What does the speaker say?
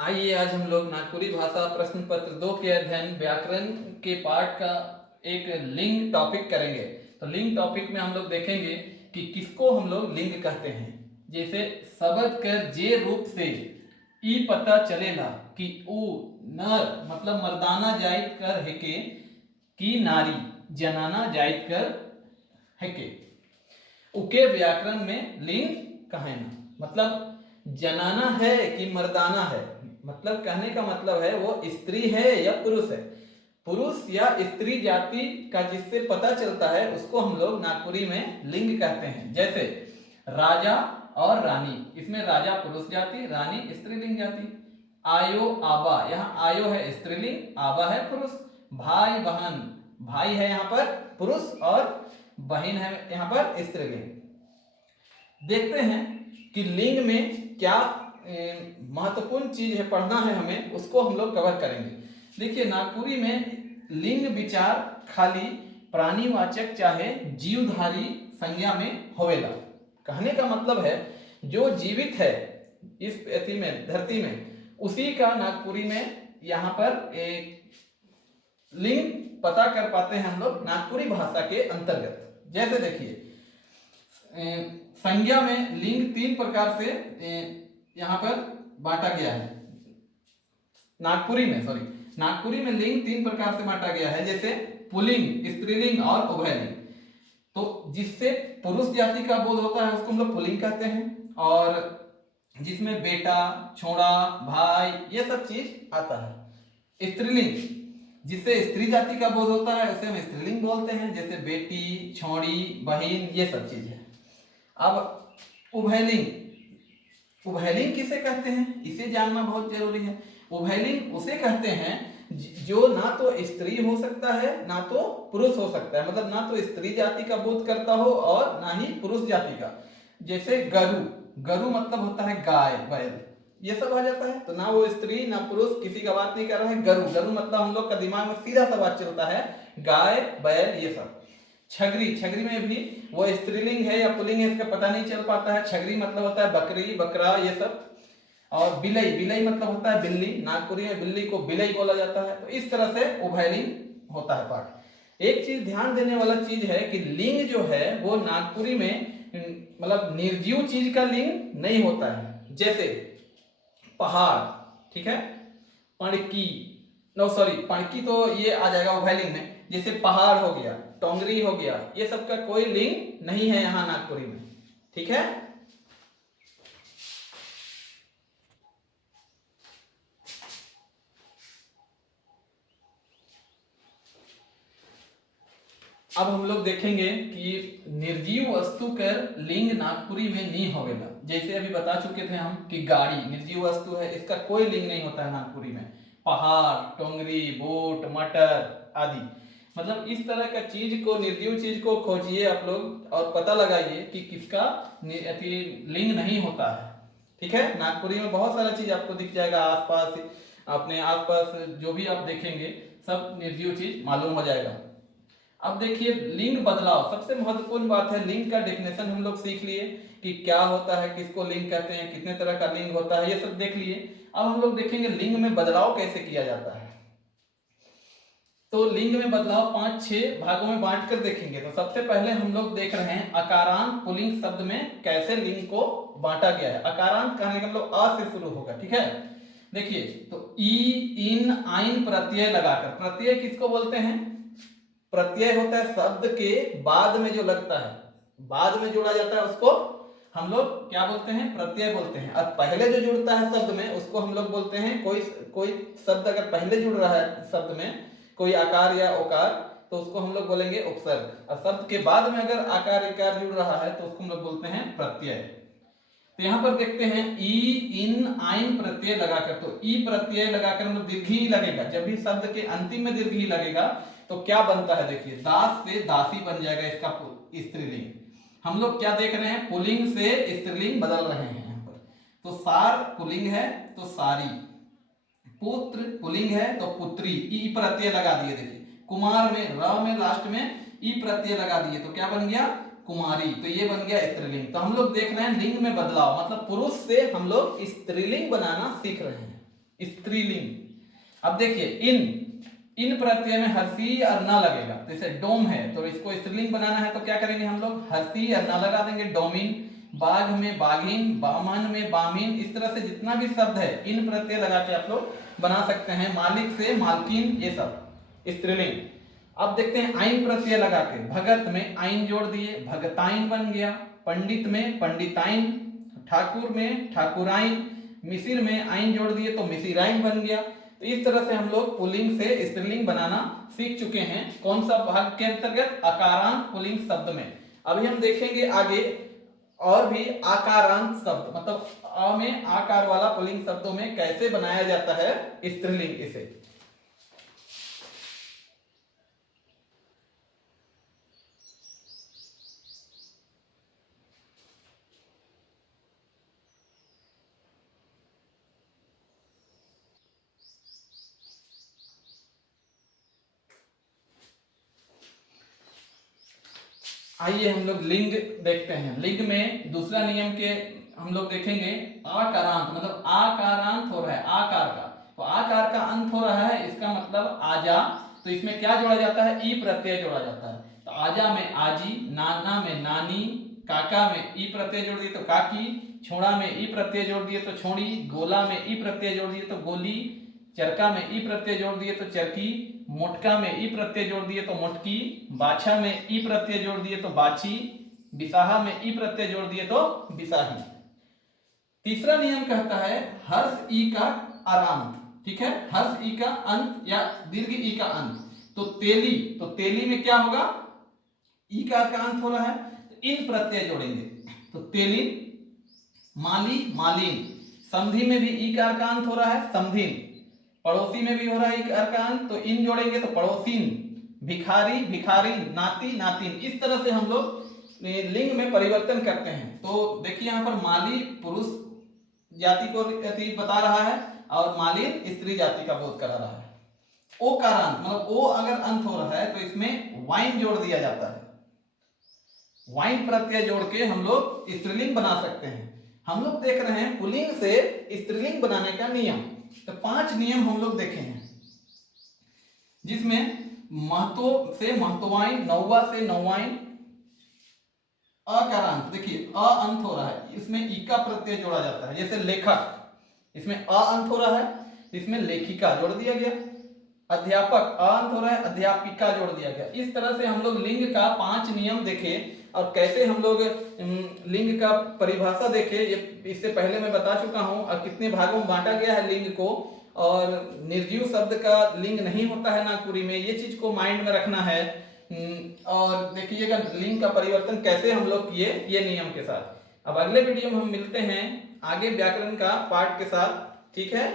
आइए आज हम लोग नागपुरी भाषा प्रश्न पत्र 2 के अध्ययन व्याकरण के पाठ का एक लिंग टॉपिक करेंगे। तो लिंग टॉपिक में हम लोग देखेंगे कि किसको हम लोग लिंग कहते हैं। जैसे शब्द कर जे रूप से ई पता चलेला कि ऊ नर मतलब मर्दाना जाइत कर हेके कि नारी जनाना जाइत कर हेके। उके व्याकरण में लिंग कहेना मतलब जनाना है कि मर्दाना है, मतलब कहने का मतलब है वो स्त्री है या पुरुष है। पुरुष या स्त्री जाति का जिससे पता चलता है उसको हम लोग नागपुरी में लिंग कहते हैं। जैसे राजा और रानी, इसमें राजा पुरुष जाति, रानी स्त्रीलिंग जाति। आयो आबा, यहाँ आयो है स्त्रीलिंग, आबा है पुरुष। भाई बहन, भाई है यहाँ पर पुरुष और बहन है यहाँ पर स्त्रीलिंग। देखते हैं कि लिंग में क्या महत्वपूर्ण चीज है, पढ़ना है हमें, उसको हम लोग कवर करेंगे। देखिए नागपुरी में लिंग विचार खाली प्राणीवाचक चाहे जीवधारी संज्ञा में होवेला। कहने का मतलब है जो जीवित है इस अति में धरती में उसी का नागपुरी में यहाँ पर एक लिंग पता कर पाते हैं हम लोग नागपुरी भाषा के अंतर्गत। जैसे देखिए संज्ञा में लिंग 3 प्रकार से यहाँ पर बांटा गया है। नागपुरी में लिंग 3 प्रकार से बांटा गया है। जैसे पुल्लिंग, स्त्रीलिंग और उभयलिंग। तो जिससे पुरुष जाति का बोध होता है उसको हम लोग पुल्लिंग कहते हैं, और जिसमें बेटा, छोड़ा, भाई ये सब चीज आता है। स्त्रीलिंग जिससे स्त्री जाति का बोध होता है उसे हम स्त्रीलिंग बोलते हैं, जैसे बेटी, छोड़ी, बहन ये सब चीज है। अब उभयलिंग किसे कहते हैं इसे जानना बहुत जरूरी है। उभयलिंग उसे कहते हैं जो ना तो स्त्री हो सकता है ना तो पुरुष हो सकता है, मतलब ना तो स्त्री जाति का बोध करता हो और ना ही पुरुष जाति का। जैसे गरु मतलब होता है गाय, बैल, ये सब आ जाता है। तो ना वो स्त्री ना पुरुष किसी का बात नहीं कर रहा है। गरु मतलब हम लोग का दिमाग में सीधा सा बात चलता है गाय, बैल ये सब। छगरी में भी वो स्त्रीलिंग है या पुल्लिंग है इसका पता नहीं चल पाता है। छगरी मतलब होता है बकरी, बकरा ये सब। और बिलई मतलब होता है बिल्ली, नागपुरी में बिल्ली को बिलई बोला जाता है। तो इस तरह से उभयलिंग होता है पाठ। एक चीज ध्यान देने वाला चीज है कि लिंग जो है वो नागपुरी में मतलब निर्जीव चीज का लिंग नहीं होता है। जैसे पहाड़, ठीक है, पणकी तो ये आ जाएगा उभयलिंग में। जैसे पहाड़ हो गया, टोंगरी हो गया, ये सब का कोई लिंग नहीं है यहाँ नागपुरी में, ठीक है। अब हम लोग देखेंगे कि निर्जीव वस्तु कर लिंग नागपुरी में नहीं होवेला। जैसे अभी बता चुके थे हम कि गाड़ी निर्जीव वस्तु है, इसका कोई लिंग नहीं होता है नागपुरी में। पहाड़, टोंगरी, बोट, मटर आदि, मतलब इस तरह का चीज को, निर्जीव चीज को खोजिए आप लोग और पता लगाइए कि किसका लिंग नहीं होता है, ठीक है। नागपुरी में बहुत सारा चीज आपको दिख जाएगा आसपास, अपने आसपास जो भी आप देखेंगे सब निर्जीव चीज मालूम हो जाएगा। अब देखिए लिंग बदलाव, सबसे महत्वपूर्ण बात है। लिंग का डेफिनेशन हम लोग सीख लिए कि क्या होता है, किसको लिंग कहते हैं, कितने तरह का लिंग होता है, ये सब देख लिए। अब हम लोग देखेंगे लिंग में बदलाव कैसे किया जाता है। तो लिंग में बदलाव 5-6 भागों में बांट कर देखेंगे। तो सबसे पहले हम लोग देख रहे हैं अकारांत पुल्लिंग शब्द में कैसे लिंग को बांटा गया है। अकारांत कहने का मतलब आ से शुरू होगा, ठीक है। देखिए तो ई, इन, आइन प्रत्यय लगाकर, प्रत्यय किसको बोलते हैं, प्रत्यय होता है शब्द के बाद में जो लगता है, बाद में जोड़ा जाता है उसको हम लोग क्या बोलते हैं, प्रत्यय बोलते हैं। और पहले जो जुड़ता है शब्द में उसको हम लोग बोलते हैं, कोई शब्द अगर पहले जुड़ रहा है शब्द में, कोई आकार या ओकार, तो उसको हम लोग बोलेंगे उपसर्ग। और शब्द के बाद में अगर आकार इकार जुड़ रहा है तो उसको हम लोग बोलते हैं प्रत्यय। तो यहाँ पर देखते हैं ई, इन, आइन प्रत्यय लगाकर, तो ई प्रत्यय लगाकर मतलब दीर्घी लगेगा। जब भी शब्द के अंतिम में दीर्घी लगेगा तो क्या बनता है, देखिए दास से दासी बन जाएगा इसका स्त्रीलिंग। हम लोग क्या देख रहे हैं, पुल्लिंग से स्त्रीलिंग बदल रहे हैं यहाँ पर। तो सार पुल्लिंग है तो सारी, पुत्र पुल्लिंग है तो पुत्री, ई प्रत्यय लगा दिए। देखिए कुमार में र में लास्ट में ई प्रत्यय लगा दिए तो क्या बन गया, कुमारी, तो ये बन गया स्त्रीलिंग। तो हम लोग देख रहे हैं लिंग में बदलाव, मतलब पुरुष से हम लोग स्त्रीलिंग बनाना सीख रहे हैं। स्त्रीलिंग। अब देखिए इन प्रत्यय में हर्षी और न लगेगा, तो इसे डोम है तो इसको स्त्रीलिंग बनाना है तो क्या करेंगे हम लोग, हर्षी और न लगा देंगे, डोमिन। बाघ में बाघिन, बामन में बामिन, इस तरह से जितना भी शब्द है इन प्रत्यय लगा के आप लोग बना सकते हैं। मालिक से मालकिन, ये सब स्त्रीलिंग। अब देखते हैं आइन प्रत्यय लगा के, भगत में आइन जोड़ दिए, भगताइन बन गया। पंडित में पंडिताइन, ठाकुर में ठाकुराइन, मिसिर में आइन जोड़ दिए तो मिसिराइन बन गया। तो इस तरह से हम लोग पुल्लिंग से स्त्रीलिंग बनाना सीख चुके हैं। कौन सा भाग के अंतर्गत, आकारांत पुल्लिंग शब्द में। अभी हम देखेंगे आगे और भी आकारांत शब्द, मतलब अ में आकार वाला पुल्लिंग शब्दों में कैसे बनाया जाता है स्त्रीलिंग। इसे आइए हम लोग लिंग देखते हैं। लिंग में दूसरा नियम के हम लोग देखेंगे आकारांत, मतलब आकारांत हो रहा है आकार का, तो आकार का अंत हो रहा है, इसका मतलब आजा। तो इसमें क्या जोड़ा जाता है, ई प्रत्यय जोड़ा जाता है। तो आजा में आजी, नाना में नानी, काका में ई प्रत्यय जोड़ दिए तो काकी, छोड़ा में ई प्रत्यय जोड़ दिए तो छोड़ी, गोला में ई प्रत्यय जोड़ दिए तो गोली, चरका में ई प्रत्यय जोड़ दिए तो चरकी, मोटका में ई प्रत्यय जोड़ दिए तो मोटकी, बाछा में ई प्रत्यय जोड़ दिए तो बाछी, बिसाहा में ई प्रत्यय जोड़ दिए तो बिसाही। तीसरा नियम कहता है हर्ष ई का आरांत, ठीक है, हर्ष ई का अंत या दीर्घ ई का अंत। तो तेली में क्या होगा, ई का अंत हो रहा है तो इन प्रत्यय जोड़ेंगे तो तेलिन, माली मालिन। संधि में भी ई का अंत हो रहा है, समधिन। पड़ोसी में भी हो रहा है इकार का अंत तो इन जोड़ेंगे तो पड़ोसीन। भिखारी भिखारीन, नाती नातिन। इस तरह से हम लोग लिंग में परिवर्तन करते हैं। तो देखिए यहाँ पर माली पुरुष जाति को बता रहा है और मालिन स्त्री जाति का बोध करा रहा है। ओ का अंत, मतलब ओ अगर अंत हो रहा है तो इसमें वाइन जोड़ दिया जाता है। वाइन प्रत्यय जोड़ के हम लोग स्त्रीलिंग बना सकते हैं। हम लोग देख रहे हैं पुल्लिंग से स्त्रीलिंग बनाने का नियम। तो 5 नियम हम लोग देखे हैं, जिसमें महतो से महतोवाइन, नौवा से नौवाइन, अकारांत, देखिए अ अंत हो रहा है, इसमें ई का प्रत्यय जोड़ा जाता है। जैसे लेखक, इसमें अ अंत हो रहा है, इसमें लेखिका जोड़ दिया गया। अध्यापक, अ अंत हो रहा है, अध्यापिका जोड़ दिया गया। इस तरह से हम लोग लिंग का 5 नियम देखे और कैसे हम लोग लिंग का परिभाषा देखे। ये इससे पहले मैं बता चुका हूं और कितने भागों में बांटा गया है लिंग को। और निर्जीव शब्द का लिंग नहीं होता है नागपुरी में, ये चीज को माइंड में रखना है। और देखिएगा लिंग का परिवर्तन कैसे हम लोग किए ये नियम के साथ। अब अगले वीडियो में हम मिलते हैं आगे व्याकरण का पार्ट के साथ, ठीक है।